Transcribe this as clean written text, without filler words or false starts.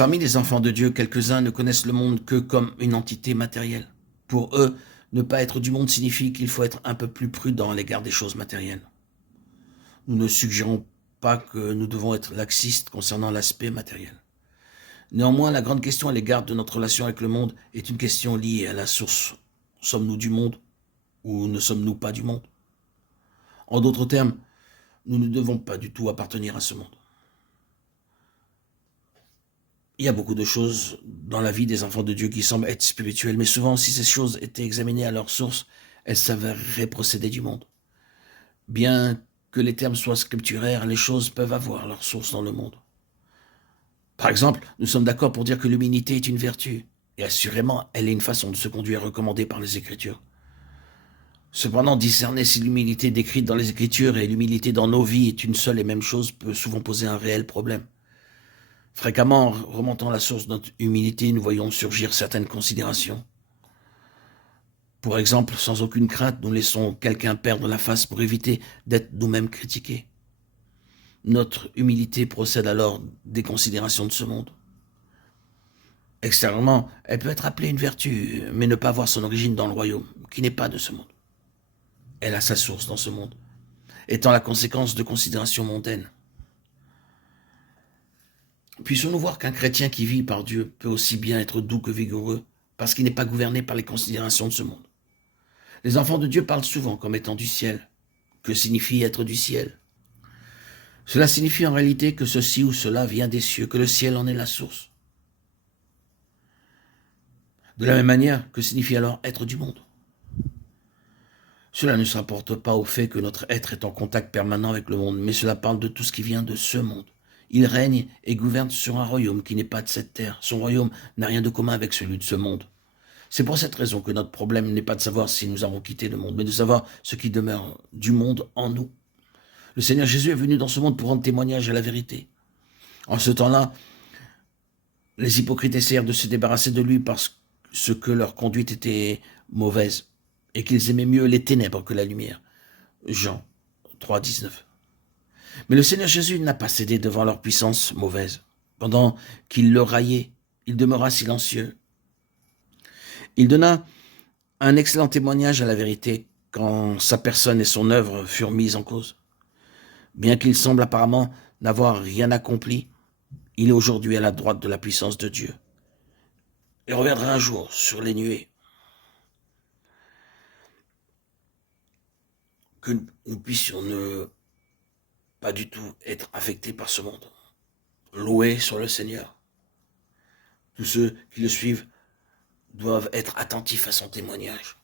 Parmi les enfants de Dieu, quelques-uns ne connaissent le monde que comme une entité matérielle. Pour eux, ne pas être du monde signifie qu'il faut être un peu plus prudent à l'égard des choses matérielles. Nous ne suggérons pas que nous devons être laxistes concernant l'aspect matériel. Néanmoins, la grande question à l'égard de notre relation avec le monde est une question liée à la source. Sommes-nous du monde ou ne sommes-nous pas du monde? En d'autres termes, nous ne devons pas du tout appartenir à ce monde. Il y a beaucoup de choses dans la vie des enfants de Dieu qui semblent être spirituelles, mais souvent, si ces choses étaient examinées à leur source, elles s'avéreraient procéder du monde. Bien que les termes soient scripturaires, les choses peuvent avoir leur source dans le monde. Par exemple, nous sommes d'accord pour dire que l'humilité est une vertu, et assurément, elle est une façon de se conduire recommandée par les Écritures. Cependant, discerner si l'humilité décrite dans les Écritures et l'humilité dans nos vies est une seule et même chose peut souvent poser un réel problème. Fréquemment, en remontant la source de notre humilité, nous voyons surgir certaines considérations. Pour exemple, sans aucune crainte, nous laissons quelqu'un perdre la face pour éviter d'être nous-mêmes critiqués. Notre humilité procède alors des considérations de ce monde. Extérieurement, elle peut être appelée une vertu, mais ne pas avoir son origine dans le royaume, qui n'est pas de ce monde. Elle a sa source dans ce monde, étant la conséquence de considérations mondaines. Puissions-nous voir qu'un chrétien qui vit par Dieu peut aussi bien être doux que vigoureux, parce qu'il n'est pas gouverné par les considérations de ce monde. Les enfants de Dieu parlent souvent comme étant du ciel. Que signifie être du ciel? Cela signifie en réalité que ceci ou cela vient des cieux, que le ciel en est la source. De la même manière, que signifie alors être du monde? Cela ne se rapporte pas au fait que notre être est en contact permanent avec le monde, mais cela parle de tout ce qui vient de ce monde. Il règne et gouverne sur un royaume qui n'est pas de cette terre. Son royaume n'a rien de commun avec celui de ce monde. C'est pour cette raison que notre problème n'est pas de savoir si nous avons quitté le monde, mais de savoir ce qui demeure du monde en nous. Le Seigneur Jésus est venu dans ce monde pour rendre témoignage à la vérité. En ce temps-là, les hypocrites essayèrent de se débarrasser de lui parce que leur conduite était mauvaise et qu'ils aimaient mieux les ténèbres que la lumière. Jean 3, 19. Mais le Seigneur Jésus n'a pas cédé devant leur puissance mauvaise. Pendant qu'ils le raillaient, il demeura silencieux. Il donna un excellent témoignage à la vérité quand sa personne et son œuvre furent mises en cause. Bien qu'il semble apparemment n'avoir rien accompli, il est aujourd'hui à la droite de la puissance de Dieu. Il reviendra un jour sur les nuées. Que nous puissions ne pas du tout être affectés par ce monde. Louer sur le Seigneur. Tous ceux qui le suivent doivent être attentifs à son témoignage.